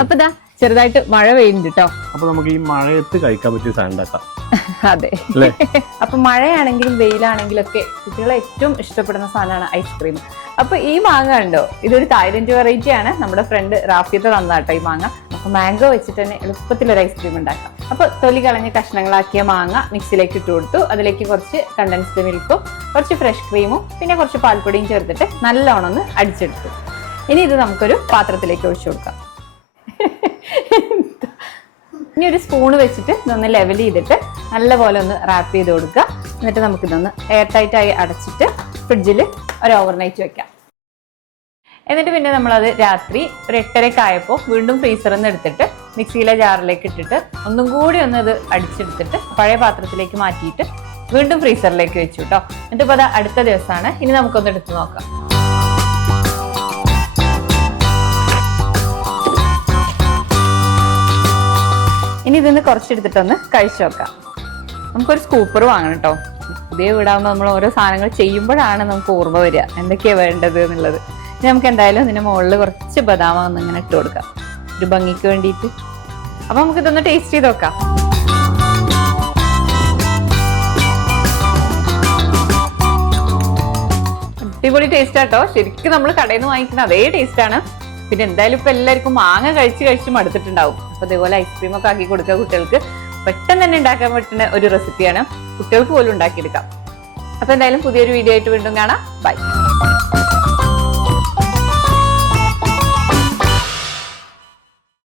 അപ്പൊ ഇതാ ചെറുതായിട്ട് മഴ പെയ്യുന്നുണ്ട് കേട്ടോ. അപ്പൊ നമുക്ക് ഈ മഴയത്ത് കഴിക്കാൻ പറ്റിയ സാധനം ഉണ്ടാക്കാം. അതെ, അപ്പൊ മഴയാണെങ്കിലും വെയിലാണെങ്കിലും ഒക്കെ കുട്ടികളെ ഏറ്റവും ഇഷ്ടപ്പെടുന്ന സാധനമാണ് ഐസ്ക്രീം. അപ്പൊ ഈ മാങ്ങ ഉണ്ടോ, ഇതൊരു തായ്ലൻഡ് വെറൈറ്റി ആണ്. നമ്മുടെ ഫ്രണ്ട് റാഫിയത്തെ തന്നാട്ടോ ഈ മാങ്ങ. അപ്പൊ മാംഗോ വെച്ചിട്ട് തന്നെ എളുപ്പത്തിൽ ഒരു ഐസ്ക്രീം ഉണ്ടാക്കാം. അപ്പൊ തൊലി കളഞ്ഞ് കഷ്ണങ്ങളാക്കിയ മാങ്ങ മിക്സിയിലേക്ക് ഇട്ട് കൊടുത്തു. അതിലേക്ക് കുറച്ച് കണ്ടൻസ്ഡ് മിൽക്കും കുറച്ച് ഫ്രഷ് ക്രീമും പിന്നെ കുറച്ച് പാൽപ്പൊടിയും ചേർത്തിട്ട് നല്ലോണം ഒന്ന് അടിച്ചെടുത്തു. ഇനി ഇത് നമുക്കൊരു പാത്രത്തിലേക്ക് ഒഴിച്ചു കൊടുക്കാം. ഇനി ഒരു സ്പൂണ് വെച്ചിട്ട് ഇതൊന്ന് ലെവൽ ചെയ്തിട്ട് നല്ലപോലെ ഒന്ന് റാപ്പ് ചെയ്ത് കൊടുക്കുക. എന്നിട്ട് നമുക്കിതൊന്ന് എയർ ടൈറ്റായി അടച്ചിട്ട് ഫ്രിഡ്ജിൽ ഒരു ഓവർനൈറ്റ് വെക്കാം. എന്നിട്ട് പിന്നെ നമ്മളത് രാത്രി ഒരു 8:30 ആയപ്പോൾ വീണ്ടും ഫ്രീസറിൽ നിന്ന് എടുത്തിട്ട് മിക്സിയിലെ ജാറിലേക്ക് ഇട്ടിട്ട് ഒന്നും കൂടി ഒന്ന് ഇത് അടിച്ചെടുത്തിട്ട് പഴയ പാത്രത്തിലേക്ക് മാറ്റിയിട്ട് വീണ്ടും ഫ്രീസറിലേക്ക് വെച്ചു കേട്ടോ. എന്നിട്ടിപ്പോൾ അത് അടുത്ത ദിവസമാണ്. ഇനി നമുക്കൊന്ന് എടുത്ത് നോക്കാം. ഇനി ഇതിന്ന് കുറച്ചെടുത്തിട്ടൊന്ന് കഴിച്ചു നോക്കാം. നമുക്കൊരു സ്കൂപ്പർ വാങ്ങണം കേട്ടോ. പുതിയ വീടാകുമ്പോൾ നമ്മൾ ഓരോ സാധനങ്ങൾ ചെയ്യുമ്പോഴാണ് നമുക്ക് ഓർമ്മ വരിക എന്തൊക്കെയാണ് വേണ്ടത് എന്നുള്ളത്. ഇനി നമുക്ക് എന്തായാലും ഇതിന്റെ മുകളിൽ കുറച്ച് ബദാമ ഒന്ന് ഇങ്ങനെ ഇട്ട് കൊടുക്കാം, ഒരു ഭംഗിക്ക് വേണ്ടിയിട്ട്. അപ്പൊ നമുക്ക് ഇതൊന്ന് ടേസ്റ്റ് ചെയ്ത് നോക്കാം. അടിപൊളി ടേസ്റ്റ് ആട്ടോ. ശരിക്കും നമ്മൾ കടയിൽ നിന്ന് വാങ്ങിക്കുന്ന അതേ ടേസ്റ്റ് ആണ്. പിന്നെ എന്തായാലും ഇപ്പൊ എല്ലാവർക്കും മാങ്ങ കഴിച്ച് മടുത്തിട്ടുണ്ടാവും. അപ്പൊ അതേപോലെ ഐസ്ക്രീം ഒക്കെ ആക്കി കൊടുക്കുക കുട്ടികൾക്ക്. പെട്ടെന്ന് തന്നെ ഉണ്ടാക്കാൻ പറ്റുന്ന ഒരു റെസിപ്പിയാണ്, കുട്ടികൾക്ക് പോലും ഉണ്ടാക്കിയെടുക്കാം. അപ്പൊ എന്തായാലും പുതിയൊരു വീഡിയോ ആയിട്ട് വീണ്ടും കാണാം. ബൈ.